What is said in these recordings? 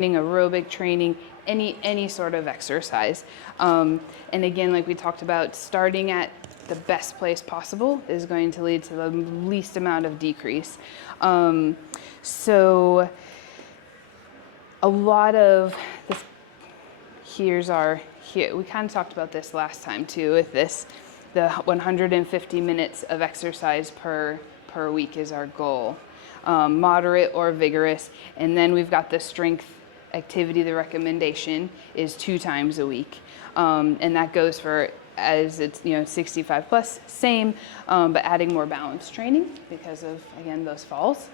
aerobic training, any sort of exercise. And again, like we talked about, starting at the best place possible is going to lead to the least amount of decrease. So a lot of this, we kind of talked about this last time too, with this, the 150 minutes of exercise per week is our goal. Moderate or vigorous. And then we've got the strength activity. The recommendation is 2 times a week. And that goes for, as it's 65 plus, same, but adding more balance training because of, again, those falls.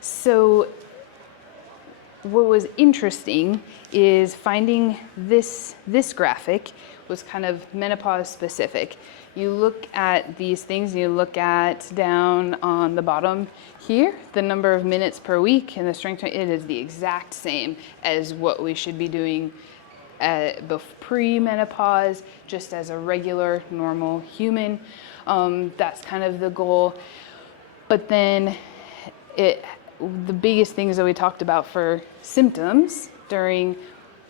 So what was interesting is finding this graphic was kind of menopause specific. You look at these things, and you look at down on the bottom here, the number of minutes per week and the strength, it is the exact same as what we should be doing pre-menopause, just as a regular, normal human. That's kind of the goal. But then the biggest things that we talked about for symptoms during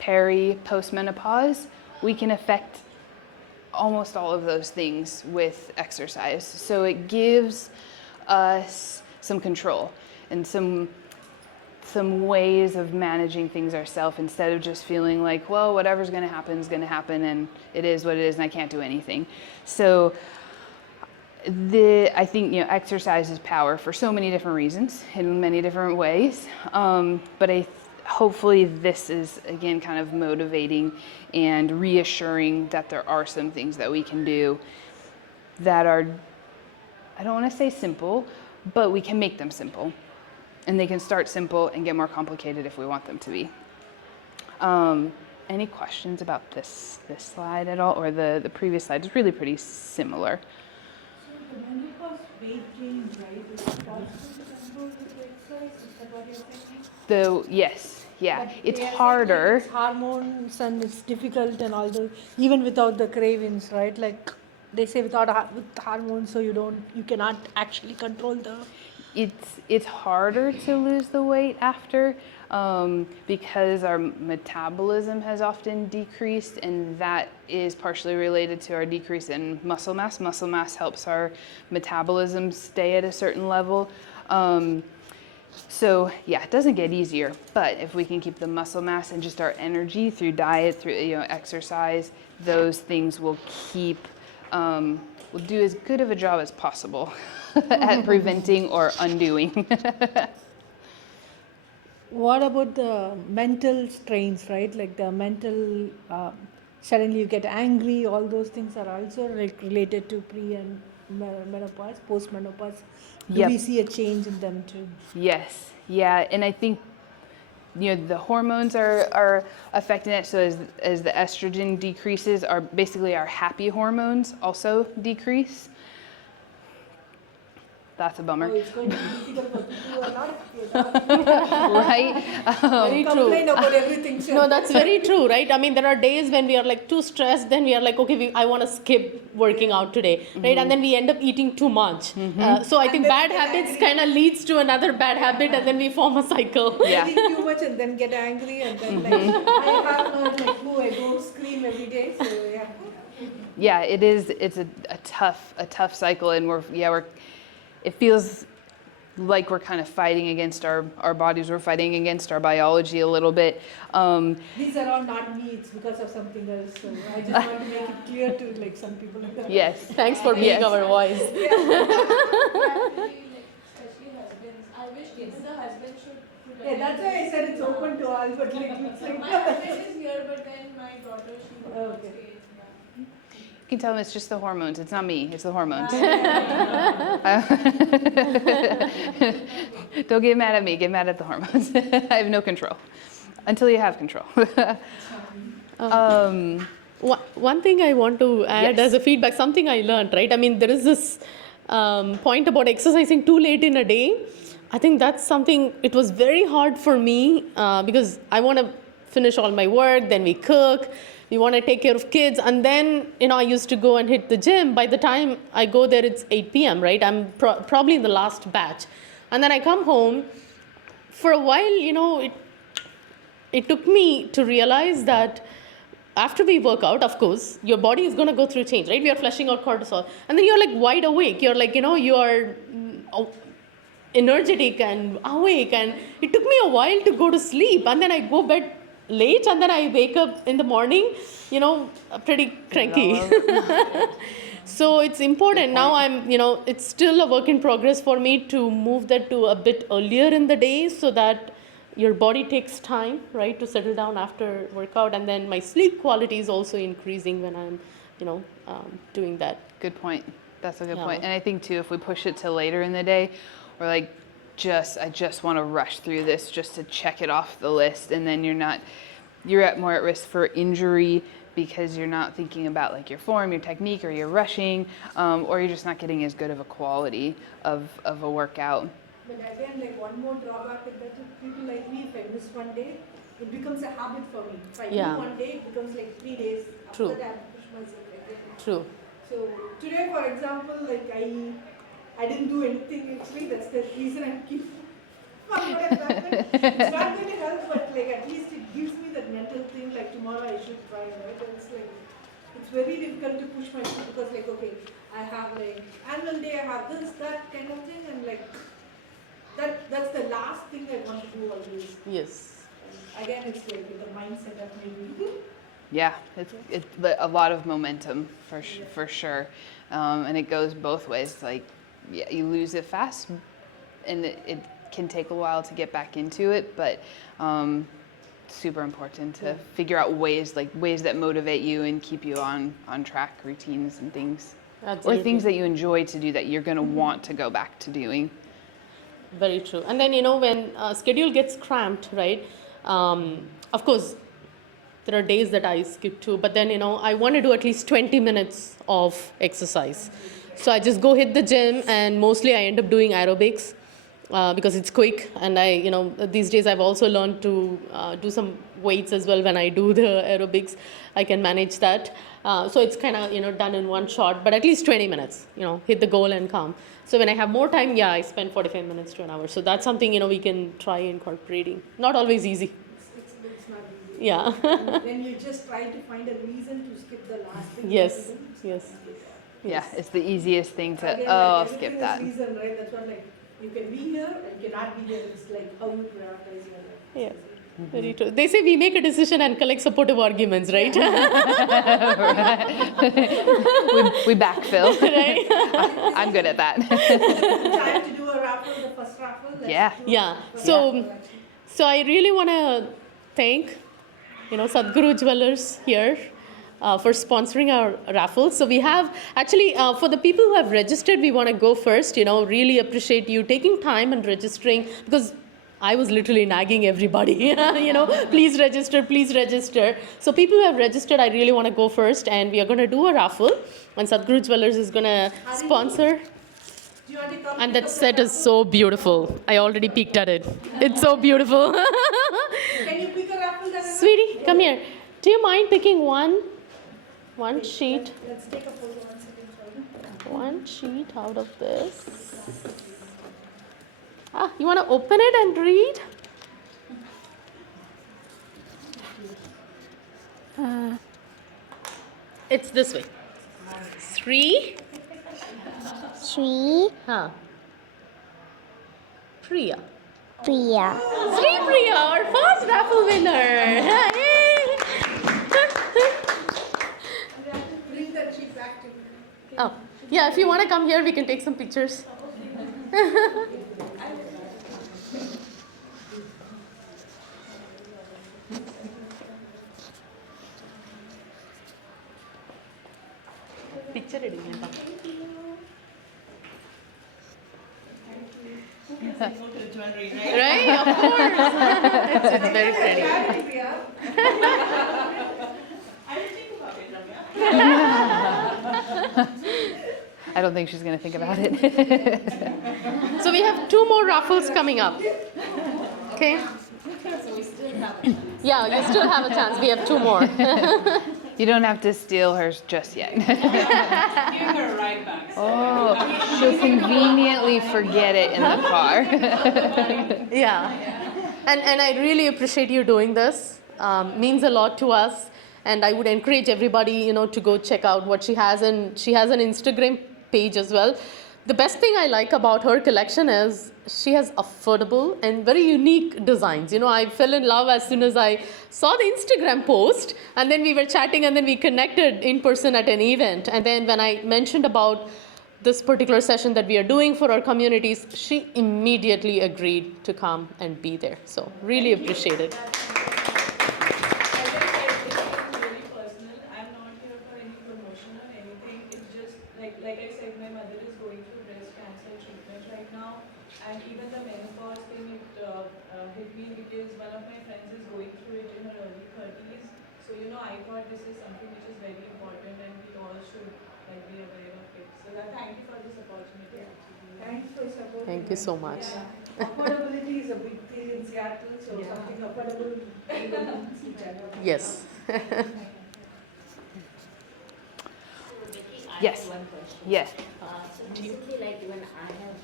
post-menopause, we can affect almost all of those things with exercise. So it gives us some control and some ways of managing things ourselves, instead of just feeling like, well, whatever's going to happen is going to happen, and it is what it is, and I can't do anything. So I think exercise is power for so many different reasons in many different ways. But hopefully this is, again, kind of motivating and reassuring that there are some things that we can do that are, I don't want to say simple, but we can make them simple. And they can start simple and get more complicated if we want them to be. Any questions about this slide at all, or the previous slide? It's really pretty similar. So the menopause weight gain, right, is it possible to control with exercise? Is that what you're saying? Yes, yeah. But It's they are saying harder. It's hormones and it's difficult, and all the, even without the cravings, right? Like they say with hormones, so you cannot actually control the. It's harder to lose the weight after, because our metabolism has often decreased, and that is partially related to our decrease in muscle mass. Muscle mass helps our metabolism stay at a certain level. So yeah, it doesn't get easier, but if we can keep the muscle mass and just our energy through diet, through exercise, those things will will do as good of a job as possible at preventing or undoing. What about the mental strains, right? Like the mental, suddenly you get angry, all those things are also like related to pre and menopause, post-menopause. Do Yep. we see a change in them too? Yes, yeah, and I think the hormones are affecting it. So as the estrogen decreases, basically our happy hormones also decrease. That's a bummer. Oh, it's going to be difficult for people who are not happy. Right? Very true. Complain about everything. So. No, that's very true, right? I mean, there are days when we are like too stressed, then we are like, okay, I want to skip working out today, right? And then we end up eating too much. So I think bad habits kind of leads to another bad habit, and then we form a cycle. Yeah. Eat too much and then get angry, and then I have I go scream every day. So yeah. Yeah, it's a tough cycle, and it feels like we're kind of fighting against our bodies. We're fighting against our biology a little bit. These are all not me. It's because of something else. So I just want to make it clear to some people. Yes. Thanks for being Yes. our voice. Especially husbands. I wish even the husband should put Yeah, that's why I said it's open to all, but it's So like. my husband is here, but then my daughter, she will not Okay. stay. You can tell them it's just the hormones. It's not me. It's the hormones. Don't get mad at me. Get mad at the hormones. I have no control until you have control. One thing I want to add Yes. as a feedback, something I learned, right? I mean, there is this point about exercising too late in a day. I think that's something, it was very hard for me because I want to finish all my work, then we cook, we want to take care of kids, and then, I used to go and hit the gym. By the time I go there, it's 8 p.m., right? I'm probably in the last batch. And then I come home, for a while, it took me to realize that after we work out, of course, your body is going to go through change, right? We are flushing out cortisol. And then you're like wide awake. You're like, you are energetic and awake. And it took me a while to go to sleep. And then I go bed late and then I wake up in the morning, pretty cranky. So it's important. Now it's still a work in progress for me to move that to a bit earlier in the day so that your body takes time, right, to settle down after workout, and then my sleep quality is also increasing when I'm, doing that. Good point. That's a good Yeah. point. And I think too, if we push it to later in the day, or like I just want to rush through this just to check it off the list, and then you're more at risk for injury because you're not thinking about like your form, your technique, or you're rushing, or you're just not getting as good of a quality of a workout. But again, like one more drawback is that if people like me, if I miss one day, it becomes a habit for me. If I Yeah. do one day, it becomes like 3 days. After True. that, I have to push myself again. True. So today, for example, like I didn't do anything actually. That's the reason I keep. It's not going to help, but like at least it gives me that mental thing. Like tomorrow I should try, right? And it's very difficult to push myself because like okay, I have like annual day, I have this, that kind of thing, and like that's the last thing I want to do always. Yes. And again, it's like with the mindset of maybe. Yeah, it's a lot of momentum for sure, and it goes both ways. Like, yeah, you lose it fast, and it can take a while to get back into it. But super important to figure out ways that motivate you and keep you on track, routines and things, Absolutely. or things that you enjoy to do that you're going to want to go back to doing. Very true. And then, when schedule gets cramped, right? Of course, there are days that I skip too, but then, I want to do at least 20 minutes of exercise. So I just go hit the gym, and mostly I end up doing aerobics because it's quick. And these days I've also learned to do some weights as well when I do the aerobics. I can manage that. So it's kind of, done in one shot, but at least 20 minutes, hit the goal and come. So when I have more time, I spend 45 minutes to an hour. So that's something, we can try incorporating. Not always easy. It's not easy. Yeah. Then you just try to find a reason to skip the last thing. Yes. Yes. Yeah, it's the easiest thing to Again, I'll like, skip everything that. is reason, right? That's what like you can be here and cannot be there. It's like how you prioritize your life. Yeah. Very true. They say we make a decision and collect supportive arguments, right? we backfill. Right? I'm good at that. Time to do a raffle, the first raffle. let's Yeah. do a Yeah. raffle. So I really want to thank, Sadhguru Jewelers here for sponsoring our raffle. So we have actually for the people who have registered, we want to go first. Really appreciate you taking time and registering because I was literally nagging everybody. Please register, please register. So people who have registered, I really want to go first, and we are going to do a raffle, and Sadhguru Jewelers is going to sponsor. Do you want to come And pick that up the set is raffle? so beautiful. I already peeked at it. It's so beautiful. Can you pick a raffle? Sweetie, come here. Do you mind picking one sheet? Let's take a photo 1 second. Sorry. One sheet out of this. You want to open it and read? It's this way. Sri. Sri Priya. Priya. Sri Priya, our first raffle winner. Yay! We have to bring that sheet back to me. Oh, yeah, if you want to come here, we can take some pictures. Picture ready. Right? Of course. It's very pretty. I don't think she's going to think about it. So we have 2 more raffles coming up. Okay? Yeah, you still have a chance. We have 2 more. You don't have to steal hers just yet. Give her a ride back. Oh, she'll conveniently forget it in the car. Yeah. And I really appreciate you doing this. Means a lot to us. And I would encourage everybody, to go check out what she has. And she has an Instagram page as well. The best thing I like about her collection is she has affordable and very unique designs. I fell in love as soon as I saw the Instagram post, and then we were chatting, and then we connected in person at an event. And then when I mentioned about this particular session that we are doing for our communities, she immediately agreed to come and be there. So really appreciate it. Really personal. I'm not here for any promotion or anything. It's just like I said, my mother is going through breast cancer treatment right now, and even the menopause thing hit me because one of my friends is going through it in her early 30s. So I thought this is something which is very important, and we all should be aware of it. So thank you for this opportunity. Actually. Thanks for supporting. Thank you so much. Yeah. Affordability is a big thing in Seattle, so something affordable in Seattle. Yes. Becky, I Yes. have one question. Yes. So recently, like when I have,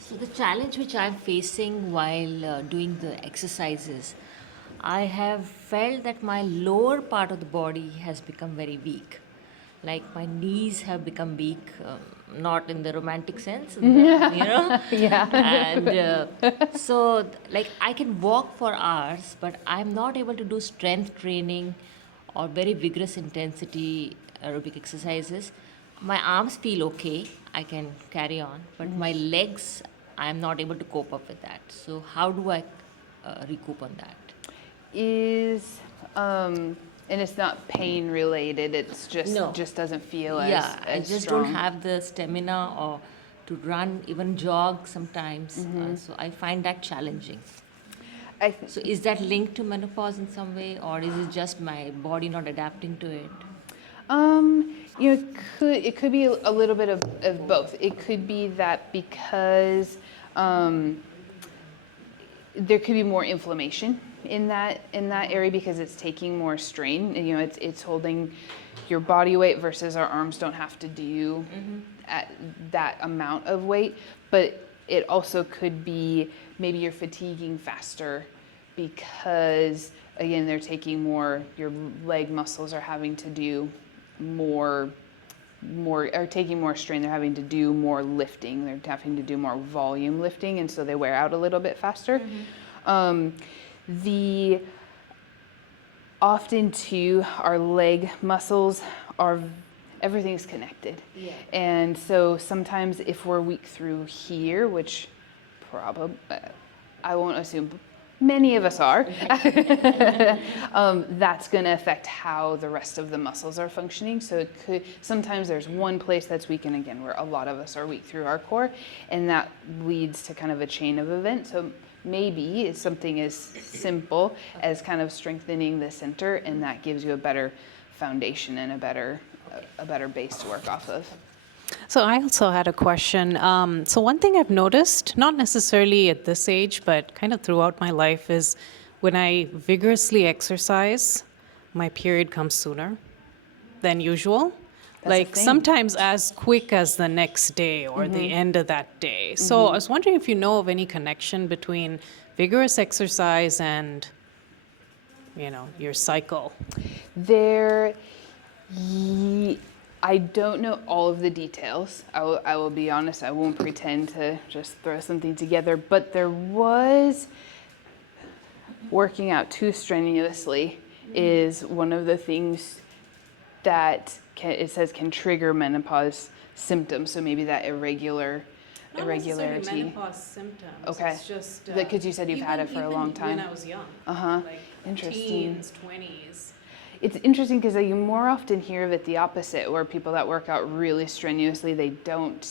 so the challenge which I'm facing while doing the exercises, I have felt that my lower part of the body has become very weak. Like my knees have become weak, not in the romantic sense, Yeah. and so like I can walk for hours, but I'm not able to do strength training or very vigorous intensity aerobic exercises. My arms feel okay, I can carry on, but my legs, I'm not able to cope up with that. So how do I recoup on that? And it's not pain related. It's just No. just doesn't feel as Yeah, I as just strong. don't have the stamina or to run, even jog sometimes. So I find that challenging. I th- So is that linked to menopause in some way, or is it just my body not adapting to it? it could be a little bit of both. It could be that because there could be more inflammation in that area because it's taking more strain. And, it's holding your body weight versus our arms don't have to do at that amount of weight. But it also could be maybe you're fatiguing faster because again they're taking more. Your leg muscles are having to do more are taking more strain. They're having to do more lifting. They're having to do more volume lifting, and so they wear out a little bit faster. The often too our leg muscles are everything's connected, and so sometimes if we're weak through here, which probably I won't assume many of us are, that's going to affect how the rest of the muscles are functioning. So it could sometimes there's one place that's weak, and again, where a lot of us are weak through our core, and that leads to kind of a chain of events. So maybe it's something as simple as kind of strengthening the center, and that gives you a better foundation and a better base to work off of. So I also had a question. So one thing I've noticed, not necessarily at this age, but kind of throughout my life, is when I vigorously exercise, my period comes sooner than usual. That's a Like thing. sometimes as quick as the next day or the end of that day. So I was wondering if you know of any connection between vigorous exercise and, your cycle. I don't know all of the details. I will be honest, I won't pretend to just throw something together, but there was working out too strenuously is one of the things that it says can trigger menopause symptoms. So maybe that irregularity. menopause symptoms. Okay. It's just Because you said you've had it for a long time. When I was young. Uh-huh. Like Interesting. teens, 20s. It's interesting because you more often hear of it the opposite, where people that work out really strenuously, they don't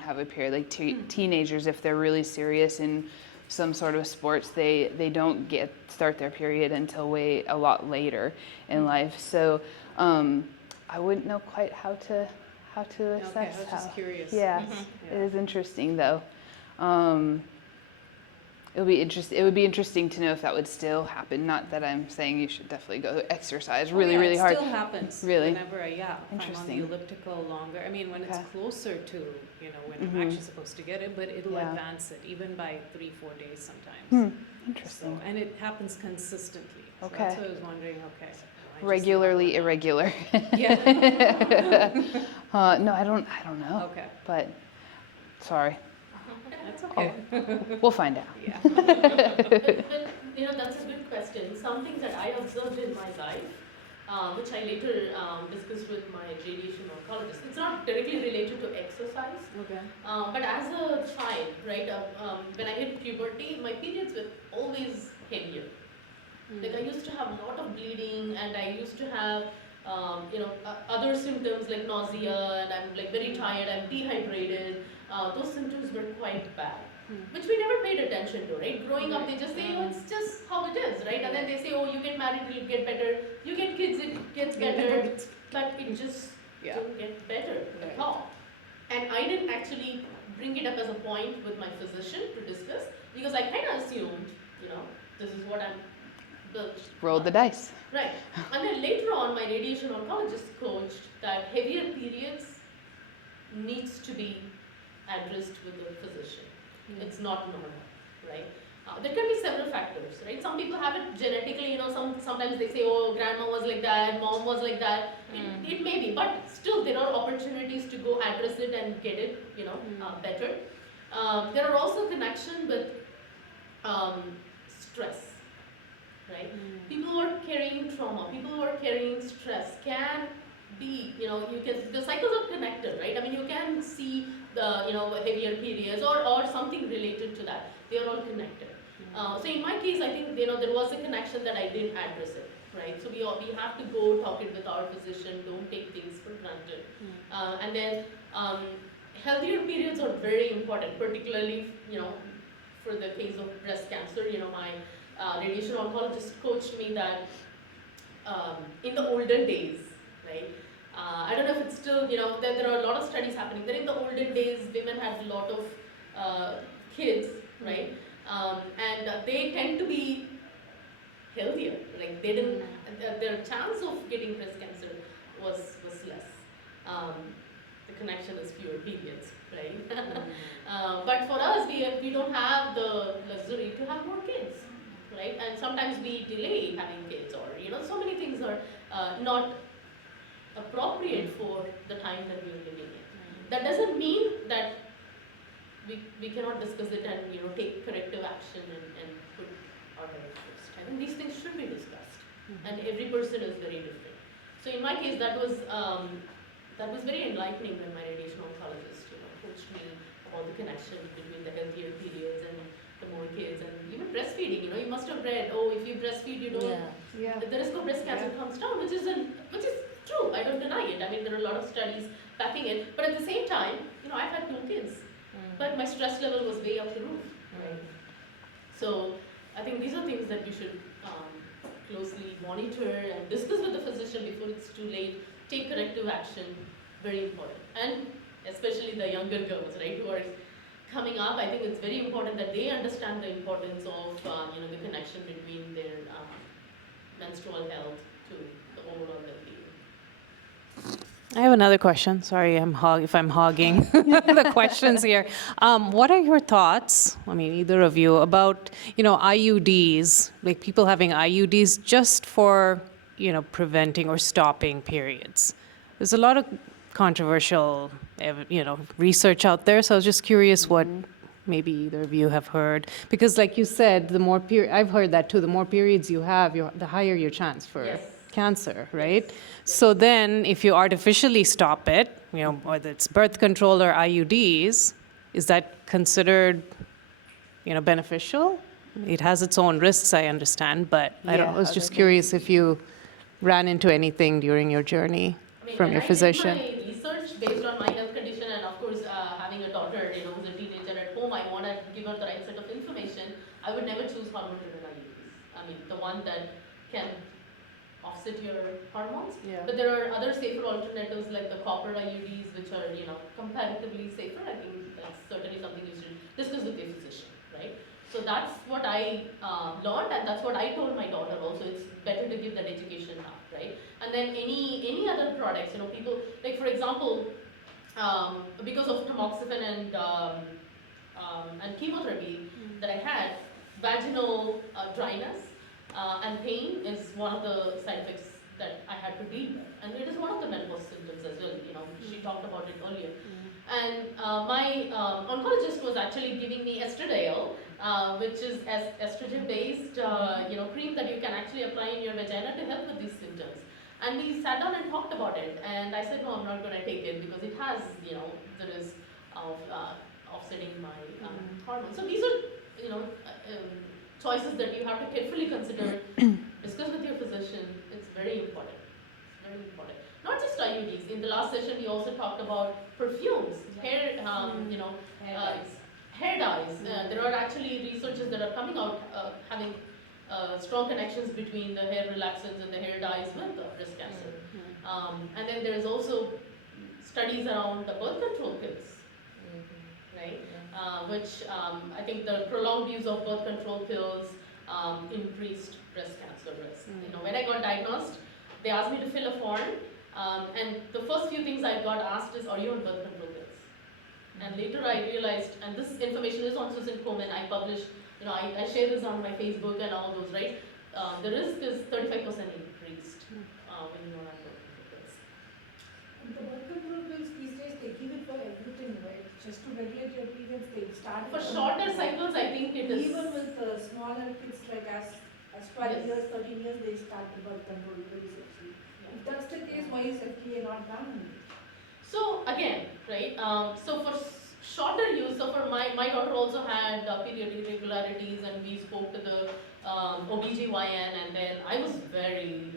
have a period. Like teenagers, if they're really serious in some sort of sports, they don't start their period until a lot later in life. So I wouldn't know quite how to assess I was how. just curious. Yeah, it is interesting though. It would be interesting to know if that would still happen. Not that I'm saying you should definitely go exercise Oh, really, yeah, really it hard. still happens. Really? Whenever I'm on the Interesting. elliptical longer. I mean, when it's Okay. closer to, when I'm actually supposed to get it, but it'll Yeah. advance it even by 3-4 days sometimes. So, Interesting. and it happens consistently. So Okay. that's what I was wondering. Okay. so I just Regularly know. irregular. Yeah. No, I don't know. Okay. But sorry. That's okay. We'll find out. Yeah. But that's a good question. Some things that I observed in my life, which I later discussed with my radiation oncologist. It's not directly related to exercise, Okay. but as a child, right, when I hit puberty, my periods were always heavier. Like I used to have a lot of bleeding, and I used to have, other symptoms like nausea, and I'm like very tired, I'm dehydrated. Those symptoms were quite bad, which we never paid attention to, right? Growing up, they just say, oh, it's just how it is, right? And then they say, oh, you get married, it'll get better. You get kids, it gets better. But it just Yeah. didn't get better Right. at all. And I didn't actually bring it up as a point with my physician to discuss, because I kind of assumed, this is what I'm built. Roll the on. dice. Right. And then later on, my radiation oncologist coached that heavier periods needs to be addressed with the physician. It's not normal, right? There can be several factors, right? Some people have it genetically, sometimes they say, oh, grandma was like that, mom was like that. It may be, but still there are opportunities to go address it and get it, better. There are also connection with stress, right? People who are carrying trauma, people who are carrying stress can be, the cycles are connected, right? I mean, you can see the, heavier periods or something related to that. They are all connected. So in my case, I think, there was a connection that I didn't address it, right? So we have to go talk it with our physician, don't take things for granted. And then healthier periods are very important, particularly, for the case of breast cancer. My radiation oncologist coached me that in the olden days, right? I don't know if it's still, there are a lot of studies happening that in the olden days, women had a lot of kids, right? And they tend to be healthier. Like they didn't, their chance of getting breast cancer was less. The connection is fewer periods, right? But for us, we don't have the luxury to have more kids, right? And sometimes we delay having kids, or so many things are not appropriate for the time that we're living in. That doesn't mean that we cannot discuss it and take corrective action and put our health first. I think these things should be discussed, and every person is very different. So in my case, that was very enlightening when my radiation oncologist coached me about the connection between the healthier periods and the more kids, and even breastfeeding. You must have read, oh, if you breastfeed, you don't. Yeah. The risk of breast cancer comes down, which is true. I don't deny it. I mean, there are a lot of studies backing it. But at the same time, I've had 2 kids, but my stress level was way up the roof. Right? So I think these are things that we should closely monitor and discuss with the physician before it's too late. Take corrective action. Very important, and especially the younger girls, right, who are coming up. I think it's very important that they understand the importance of the connection between their menstrual health to the overall well-being. I have another question. Sorry, if I'm hogging the questions here. What are your thoughts, I mean, either of you, about, IUDs, like people having IUDs just for, preventing or stopping periods? There's a lot of controversial, research out there, so I was just curious what maybe either of you have heard. Because like you said, the more I've heard that too, the more periods you have, the higher your chance for cancer, right? So then if you artificially stop it, whether it's birth control or IUDs, is that considered, beneficial? It has its own risks, I understand, but I was just curious if you ran into anything during your journey from your physician. I did my research based on my health condition, and of course, having a daughter, who's a teenager at home, I want to give her the right set of information. I would never choose hormone-driven IUDs. I mean, the one that can offset your hormones. But there are other safer alternatives like the copper IUDs, which are comparatively safer. I think that's certainly something you should discuss with your physician, right? So that's what I learned, and that's what I told my daughter also. It's better to give that education now, right? And then any other products, people, like for example, because of tamoxifen and chemotherapy that I had, vaginal dryness and pain is one of the side effects that I had to deal with, and it is one of the menopause symptoms as well. She talked about it earlier. And my oncologist was actually giving me estradiol, which is estrogen-based, cream that you can actually apply in your vagina to help with these symptoms. And we sat down and talked about it, and I said, no, I'm not going to take it because it has, the risk of offsetting my hormones. So these are, choices that you have to carefully consider. Discuss with your physician. It's very important. It's very important. Not just IUDs. In the last session, we also talked about perfumes, hair, hair dyes. There are actually researchers that are coming out having strong connections between the hair relaxants and the hair dyes with breast cancer. And then there is also studies around the birth control pills, right? Which I think the prolonged use of birth control pills increased breast cancer risk. When I got diagnosed, they asked me to fill a form, and the first few things I got asked is, are you on birth control pills? And later I realized, and this information is on Susan Komen, I published, I share this on my Facebook and all those, right? The risk is 35% increased when you're on birth control pills. And the birth control pills these days, they give it for everything, right? Just to regulate your periods, they start For shorter cycles, I think it is. Even with smaller kids, like as 12 years, 13 years, they start the birth control pills actually. If that's the case, why is FDA not done? So again, right? So for shorter use, so for my daughter also had period irregularities, and we spoke to the OBGYN, and then I was very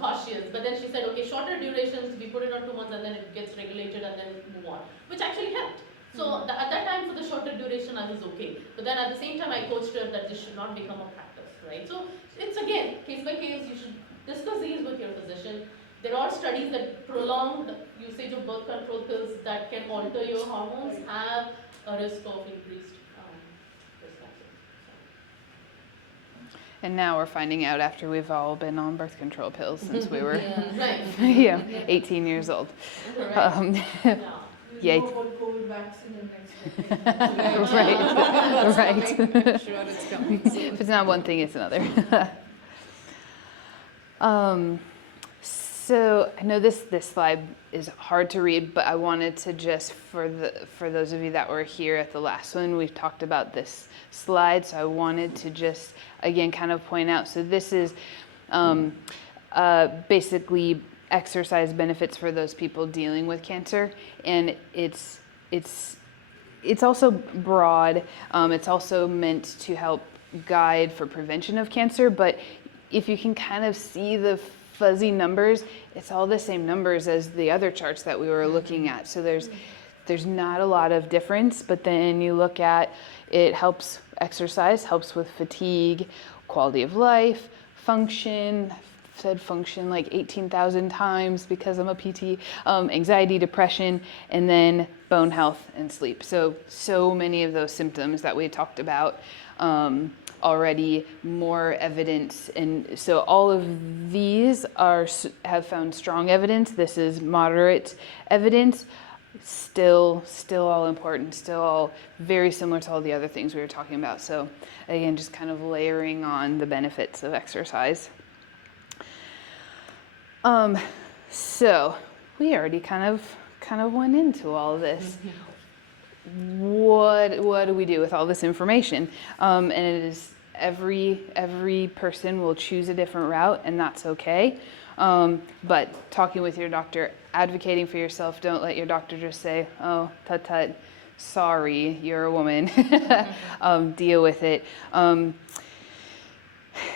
cautious. But then she said, okay, shorter durations, we put it on 2 months, and then it gets regulated, and then move on, which actually helped. So at that time, for the shorter duration, I was okay. But then at the same time, I coached her that this should not become a practice, right? So it's again case by case. You should discuss these with your physician. There are studies that prolonged usage of birth control pills that can alter your hormones have a risk of increased breast cancer. And now we're finding out after we've all been on birth control pills since we were Right. 18 years old. Right. Yeah. Yeah. Know about COVID vaccine and next week. Right. Sure, it's coming. If it's not one thing, it's another. So I know this slide is hard to read, but I wanted to just for those of you that were here at the last one, we've talked about this slide. So I wanted to just again kind of point out. So this is basically exercise benefits for those people dealing with cancer, and it's also broad. It's also meant to help guide for prevention of cancer, but if you can kind of see the fuzzy numbers, it's all the same numbers as the other charts that we were looking at. So there's not a lot of difference, but then you look at it helps exercise, helps with fatigue, quality of life, function. I've said function like 18,000 times because I'm a PT, anxiety, depression, and then bone health and sleep. So many of those symptoms that we talked about already, more evidence, and so all of these have found strong evidence. This is moderate evidence, still all important, still all very similar to all the other things we were talking about. So again, just kind of layering on the benefits of exercise. So we already kind of went into all of this. What do we do with all this information? And it is every person will choose a different route, and that's okay. But talking with your doctor, advocating for yourself, don't let your doctor just say, oh, tut, sorry, you're a woman. Deal with it.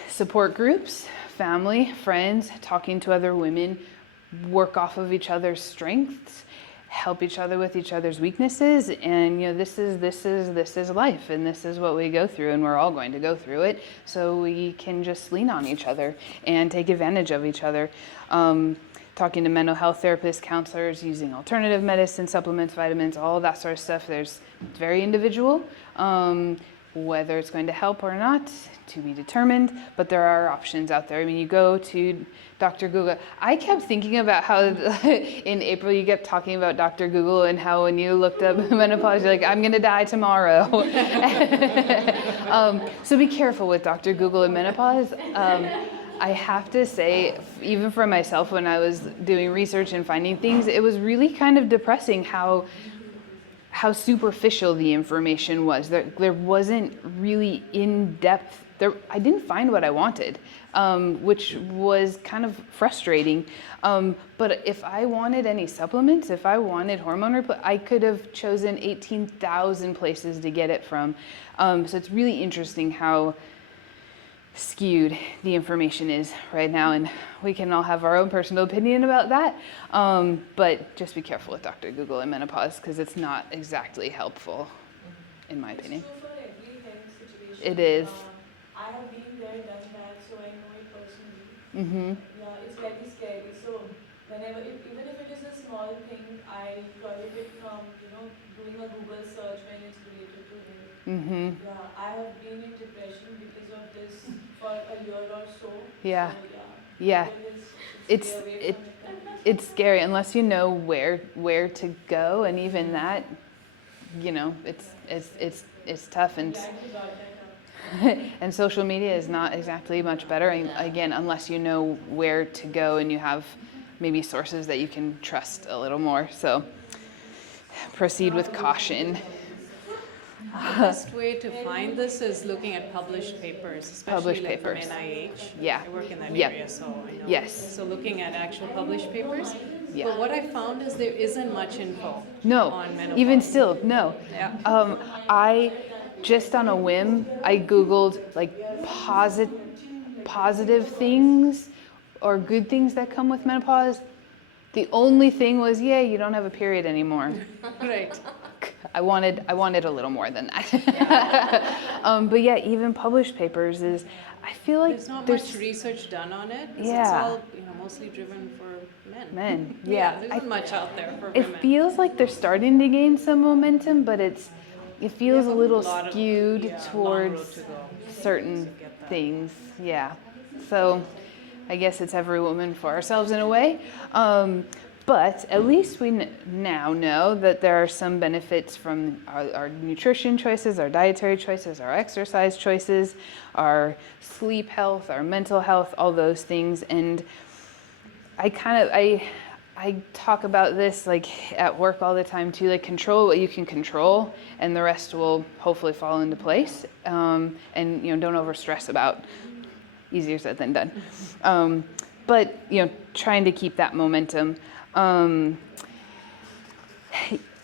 Support groups, family, friends, talking to other women, work off of each other's strengths, help each other with each other's weaknesses, and this is life, and this is what we go through, and we're all going to go through it, so we can just lean on each other and take advantage of each other. talking to mental health therapists, counselors, using alternative medicine, supplements, vitamins, all of that sort of stuff. It's very individual. Whether it's going to help or not, to be determined, but there are options out there. I mean, you go to Dr. Google. I kept thinking about how in April you kept talking about Dr. Google and how when you looked up menopause, you're like, I'm gonna die tomorrow. So be careful with Dr. Google and menopause. I have to say, even for myself, when I was doing research and finding things, it was really kind of depressing how superficial the information was. There wasn't really in-depth. I didn't find what I wanted, which was kind of frustrating. But if I wanted any supplements, if I wanted hormone I could have chosen 18,000 places to get it from. So it's really interesting how skewed the information is right now, and we can all have our own personal opinion about that, but just be careful with Dr. Google and menopause because it's not exactly helpful, in my opinion. It's true for every health situation. It is. I have been there, done that, so I know it personally. Mm-hmm. Yeah, it's very scary. So whenever, even if it is a small thing, I prohibit from, doing a Google search when it's related to health. Mm-hmm. Yeah, I have been in depression because of this for a year or so. Yeah. So, Yeah. Google It's stay away from it. it's scary unless you know where to go, and even that, it's tough, and Glad you brought that up. and social media is not exactly much better. And again, unless you know where to go and you have maybe sources that you can trust a little more. So proceed with caution. The best way to find this is looking at published papers, especially Published like papers. from NIH. Yeah. I work in that Yeah. area, so I know. Yes. So looking at actual published papers. Yeah. But what I found is there isn't much info No, on menopause. even still, no. Yeah. I just on a whim, I Googled like positive things or good things that come with menopause. The only thing was, you don't have a period anymore. Right. I wanted a little more than that. But yeah, even published papers is, I feel like There's not much research done on it. 'Cause Yeah. It's all mostly driven for men. men. Yeah. Yeah, There isn't much out there for it women. feels like they're starting to gain some momentum, but it feels a little lot of- skewed long road towards to go certain to get that. things. Yeah. So I guess it's every woman for ourselves in a way. But at least we now know that there are some benefits from our nutrition choices, our dietary choices, our exercise choices, our sleep health, our mental health, all those things. And I talk about this like at work all the time too, like control what you can control and the rest will hopefully fall into place. And don't overstress about, easier said than done. But trying to keep that momentum.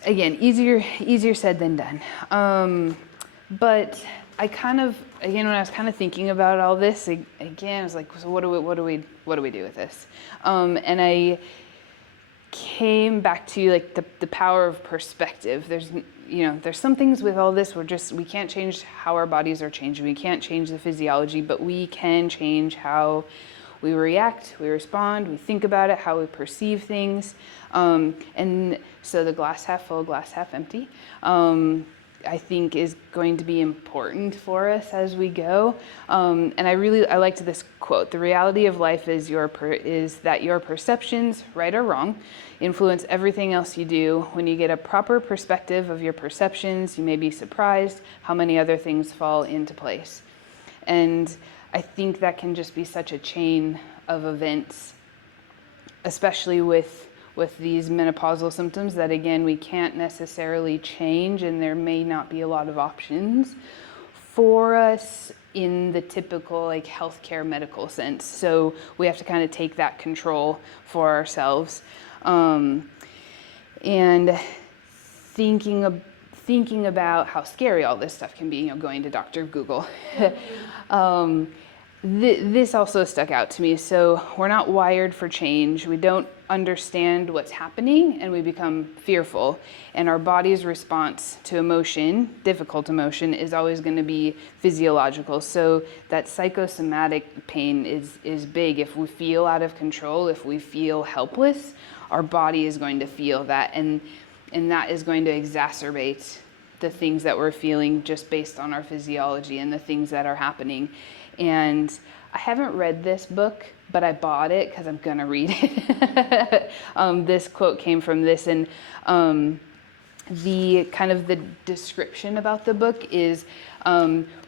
Again, easier said than done. But I kind of, again, when I was kind of thinking about all this, again, I was like, so what do we do with this? And I came back to like the power of perspective. There's some things with all this we can't change how our bodies are changing. We can't change the physiology, but we can change how we react, we respond, we think about it, how we perceive things. And so the glass half full, glass half empty, I think is going to be important for us as we go. And I liked this quote: "The reality of life is that your perceptions, right or wrong, influence everything else you do. When you get a proper perspective of your perceptions, you may be surprised how many other things fall into place." And I think that can just be such a chain of events, especially with these menopausal symptoms that, again, we can't necessarily change, and there may not be a lot of options for us in the typical like healthcare medical sense. So we have to kind of take that control for ourselves. And thinking about how scary all this stuff can be, going to Dr. Google. this also stuck out to me. So we're not wired for change. We don't understand what's happening and we become fearful. And our body's response to emotion, difficult emotion, is always going to be physiological. So that psychosomatic pain is big. If we feel out of control, if we feel helpless, our body is going to feel that. And that is going to exacerbate the things that we're feeling just based on our physiology and the things that are happening. And I haven't read this book, but I bought it because I'm going to read it. This quote came from this, and the kind of the description about the book is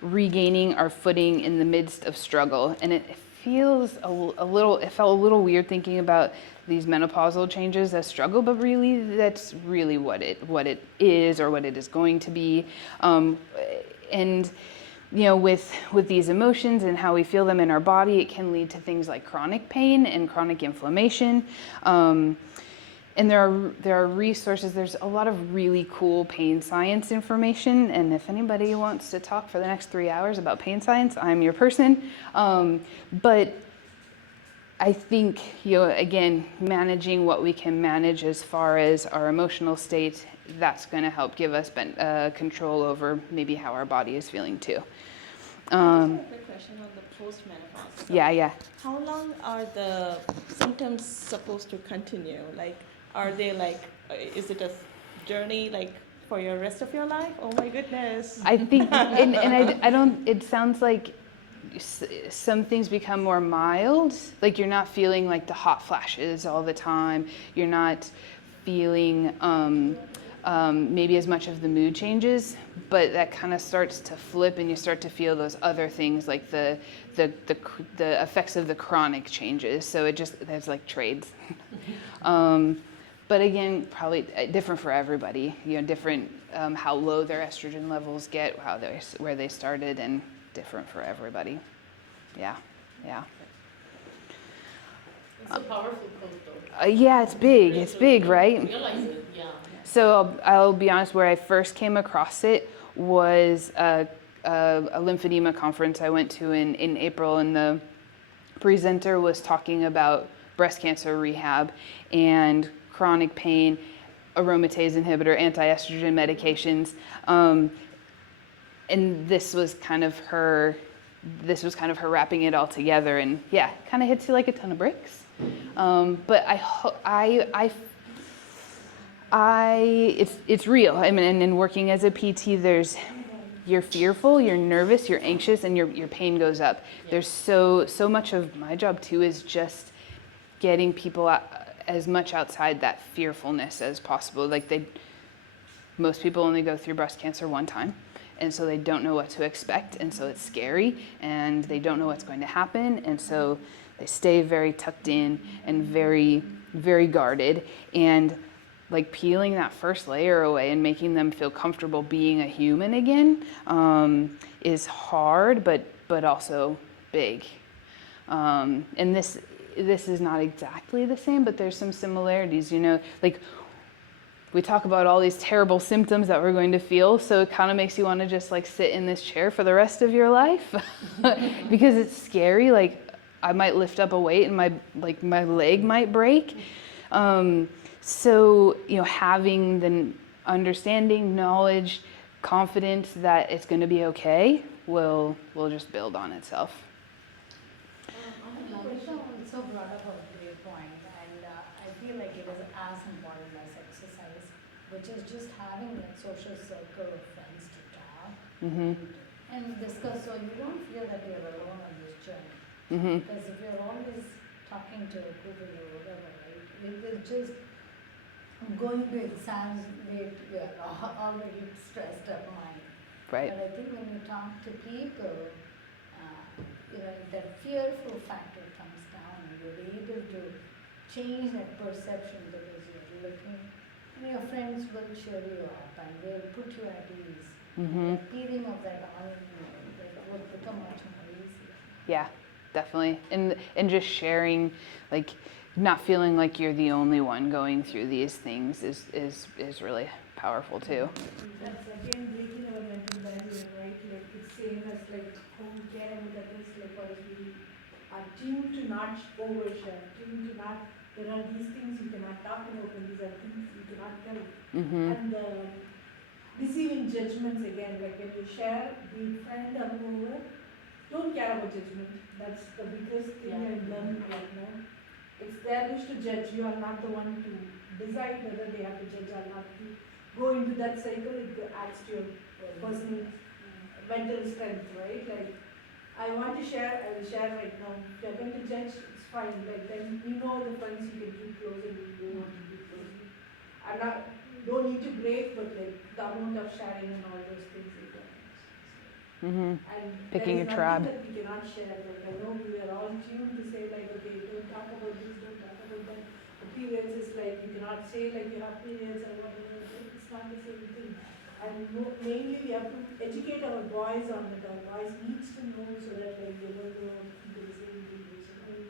regaining our footing in the midst of struggle. And it feels it felt a little weird thinking about these menopausal changes as struggle, but really that's really what it is, or what it is going to be. And you know, with these emotions and how we feel them in our body, it can lead to things like chronic pain and chronic inflammation. And there are resources. There's a lot of really cool pain science information. And if anybody wants to talk for the next 3 hours about pain science, I'm your person. But I think, you know, again, managing what we can manage as far as our emotional state, that's going to help give us control over maybe how our body is feeling too. I just have a quick question on the post-menopause. So Yeah. how long are the symptoms supposed to continue? Like, are they like, is it a journey like for your rest of your life? Oh my goodness. I think, and I don't, it sounds like some things become more mild. Like you're not feeling like the hot flashes all the time. You're not feeling maybe as much of the mood changes, but that kind of starts to flip and you start to feel those other things like the effects of the chronic changes. So there's like trades. But again, probably different for everybody, you know, different how low their estrogen levels get, where they started, and different for everybody. Yeah. It's a powerful quote, though. Yeah, it's big, right? Realize it, yeah. So I'll be honest, where I first came across it was a lymphedema conference I went to in April, and the presenter was talking about breast cancer rehab and chronic pain, aromatase inhibitor, anti-estrogen medications, and this was kind of her wrapping it all together, and yeah, kind of hits you like a ton of bricks. But it's real. I mean, and in working as a PT, you're fearful, you're nervous, you're anxious, and your pain goes up. There's so much of my job too is just getting people as much outside that fearfulness as possible. Like most people only go through breast cancer one time, and so they don't know what to expect, and so it's scary, and they don't know what's going to happen, and so they stay very tucked in and very, very guarded. And like peeling that first layer away and making them feel comfortable being a human again is hard, but also big. And this is not exactly the same, but there's some similarities, you know, like we talk about all these terrible symptoms that we're going to feel, so it kind of makes you want to just like sit in this chair for the rest of your life because it's scary. Like I might lift up a weight and my leg might break. So, you know, having the understanding, knowledge, confidence that it's going to be okay will just build on itself. Monisha also brought up a great point, and I feel like it is as important as exercise, which is just having that social circle of friends to talk and discuss, so you don't feel that you're alone on this journey. Because if you're always talking to people or whatever, right, it is just going to exacerbate your already stressed up mind. Right. But I think when you talk to people, you know, that fearful factor comes down, and you're able to change that perception because you're looking, and your friends will cheer you up and they'll put you at ease. The peeling of that on, that would become much more easier. Yeah, definitely. And just sharing, like not feeling like you're the only one going through these things is really powerful too. That's again breaking our mental barrier, right? Like it's same as like home care and that is like for us we are tuned to not overshare, tuned to not, there are these things you cannot talk about and these are things you cannot tell. Mm-hmm. And deceiving judgments again, like when you share, be it friend or whoever, don't care about judgment. That's the biggest thing I'm learning right now. It's their wish to judge. You are not the one to decide whether they have to judge or not. To go into that cycle, it adds to your personal mental strength, right? Like, I want to share, I will share right now. If you're going to judge, it's fine. Like, then you know the friends you can keep close and you don't want to keep close. And not, don't need to break, but like the amount of sharing and all those things. Mm-hmm. And Picking there your is tribe. nothing that we cannot share. Like I know we are all tuned to say like, okay, don't talk about this, don't talk about that. The periods is like you cannot say like you have periods or whatever. It's not the same thing. And mainly we have to educate our boys on it. Our boys needs to know so that like they don't go into the same relation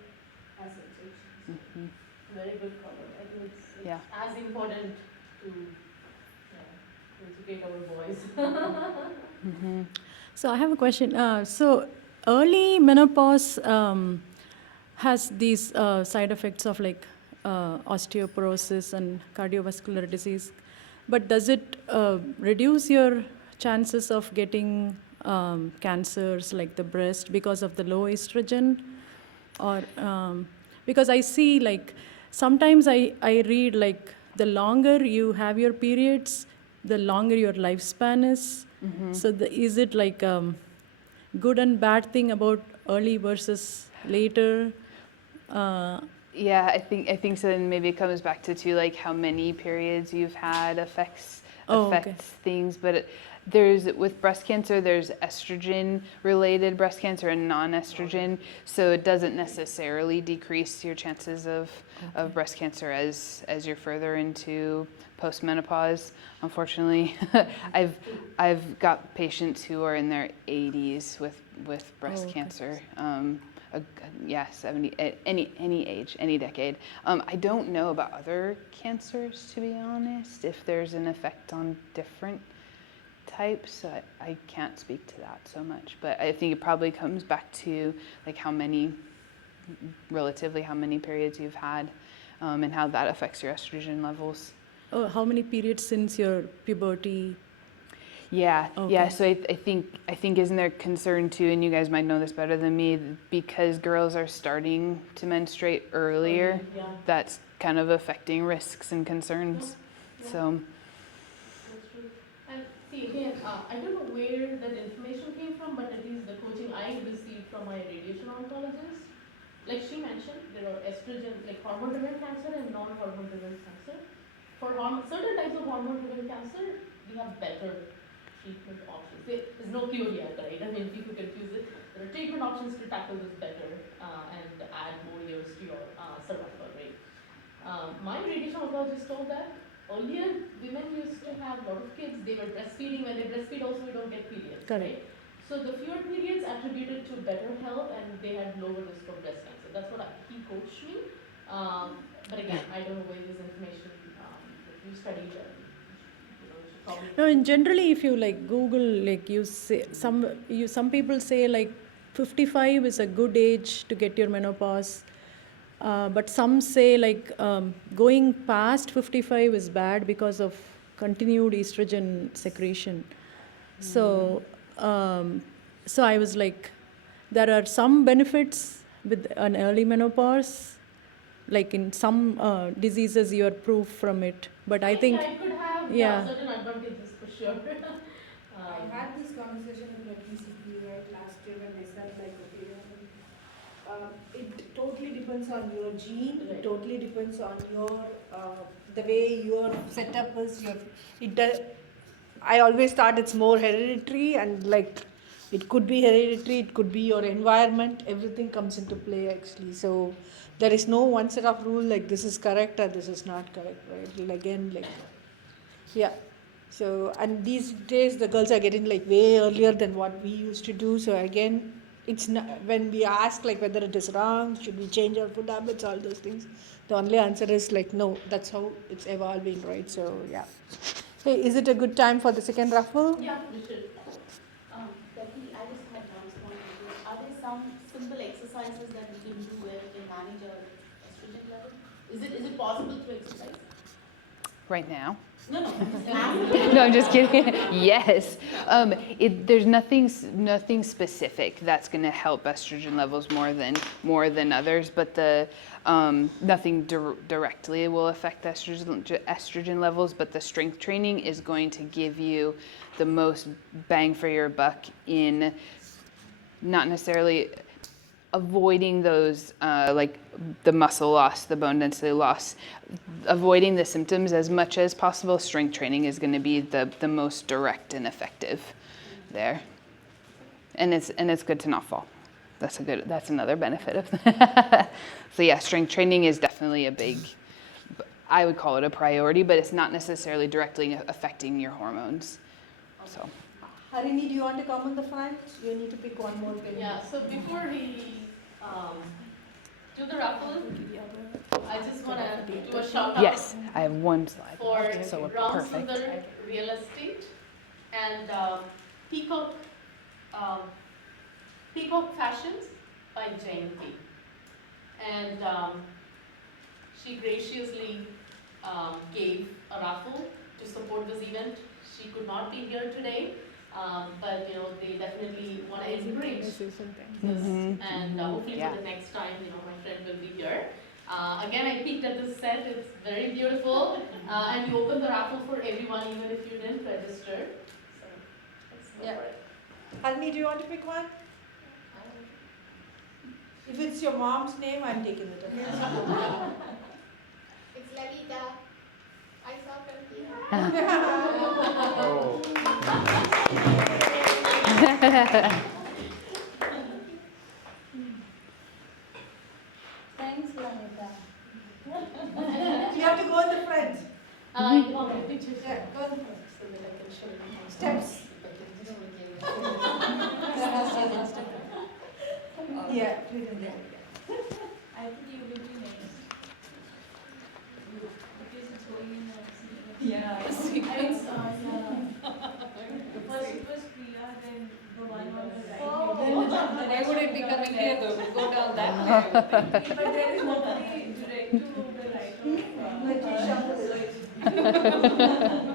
as such. Mm-hmm. Very good comment. I think it's Yeah. as important to educate our boys. Mm-hmm. So I have a question. So early menopause has these side effects of like osteoporosis and cardiovascular disease, but does it reduce your chances of getting cancers like the breast because of the low estrogen? Or because I see like sometimes I read like the longer you have your periods, the longer your lifespan is. Mm-hmm. So is it like good and bad thing about early versus later? Yeah, I think so. And maybe it comes back to too, like how many periods you've had affects Okay. things. But there's with breast cancer, there's estrogen related breast cancer and non-estrogen, so it doesn't necessarily decrease your chances of breast cancer as you're further into postmenopause. Unfortunately, I've got patients who are in their 80s with breast Okay. cancer. Yeah, 70, any age, any decade. I don't know about other cancers, to be honest, if there's an effect on different types. I can't speak to that so much, but I think it probably comes back to like relatively how many periods you've had, and how that affects your estrogen levels. Oh, how many periods since your puberty? Yeah, Okay. yeah. So I think isn't there concern too, and you guys might know this better than me, because girls are starting to menstruate earlier. Yeah. That's kind of affecting risks and concerns. Yeah. So That's true. And see, again, I don't know where that information came from, but at least the coaching I received from my radiation oncologist, like she mentioned, there are estrogen, like hormone-driven cancer and non-hormone-driven cancer. For certain types of hormone-driven cancer, we have better treatment options. There's no cure yet, right? I mean, people confuse it. There are treatment options to tackle this better and add more years to your survival rate. My radiation oncologist told that earlier women used to have a lot of kids. They were breastfeeding. When they breastfeed, also we don't get periods, Correct. right? So the fewer periods attributed to better health, and they had lower risk of breast cancer. That's what he coached me. But again, I don't know where this information that you studied. No, and generally, if you like Google, like you say some people say like 55 is a good age to get your menopause, but some say like going past 55 is bad because of continued estrogen secretion. So, so I was like, there are some benefits with an early menopause. Like in some diseases, you are proof from it. But I think, it could have yeah. certain advantages for sure. I had this conversation with my PCP right last year when they said like, okay, it totally depends on your gene. It totally depends on your the way your setup is. I always thought it's more hereditary, and like it could be hereditary, it could be your environment. Everything comes into play actually. So there is no one set of rule like this is correct or this is not correct, right? Again, like yeah. So, and these days the girls are getting like way earlier than what we used to do. So again, it's not, when we ask like whether it is wrong, should we change our food habits, all those things, the only answer is like no, that's how it's evolving, right? So yeah. Hey, is it a good time for the second raffle? Yeah, we should. Becky, I just Don's point, are there some simple exercises that we can do where we can manage our estrogen level? Is it possible to exercise? Right now? No, no, I'm just asking. No, I'm just kidding. Yes. There's nothing specific that's going to help estrogen levels more than others, but nothing directly will affect estrogen levels. But the strength training is going to give you the most bang for your buck in not necessarily avoiding those like the muscle loss, the bone density loss, avoiding the symptoms as much as possible. Strength training is going to be the most direct and effective there. And it's good to not fall. That's another benefit of that. So yeah, strength training is definitely a big, I would call it a priority, but it's not necessarily directly affecting your hormones. So. Harini, do you want to come on the front? You need to pick one more pin. Yeah, so before we do the raffle, I just want to do a shout out. Yes, I have one slide. For So Ram perfect. Sundar Real Estate and Peacock Fashions by Jayanti. And she graciously gave a raffle to support this event. She could not be here today, but they definitely want to encourage this, and hopefully for the next time, my friend will be here. Again, I peeked at this set. It's very beautiful, and we opened the raffle for everyone, even if you didn't register. So let's go for it. Harini, do you want to pick one? If it's your mom's name, I'm taking it. Okay? It's Lalita. I saw from here. Thanks, Lalita. You have to go in the front. You want my pictures? Yeah, go in the front. So that I can show you. Steps. Yeah, please in there. I think you will be next. Because it's going in a Yeah. sequence. First it was Priya, then the one on the right. Then Why would it be coming here though? We'll go down that way. but there is nobody direct to the right of Like you shuffle it.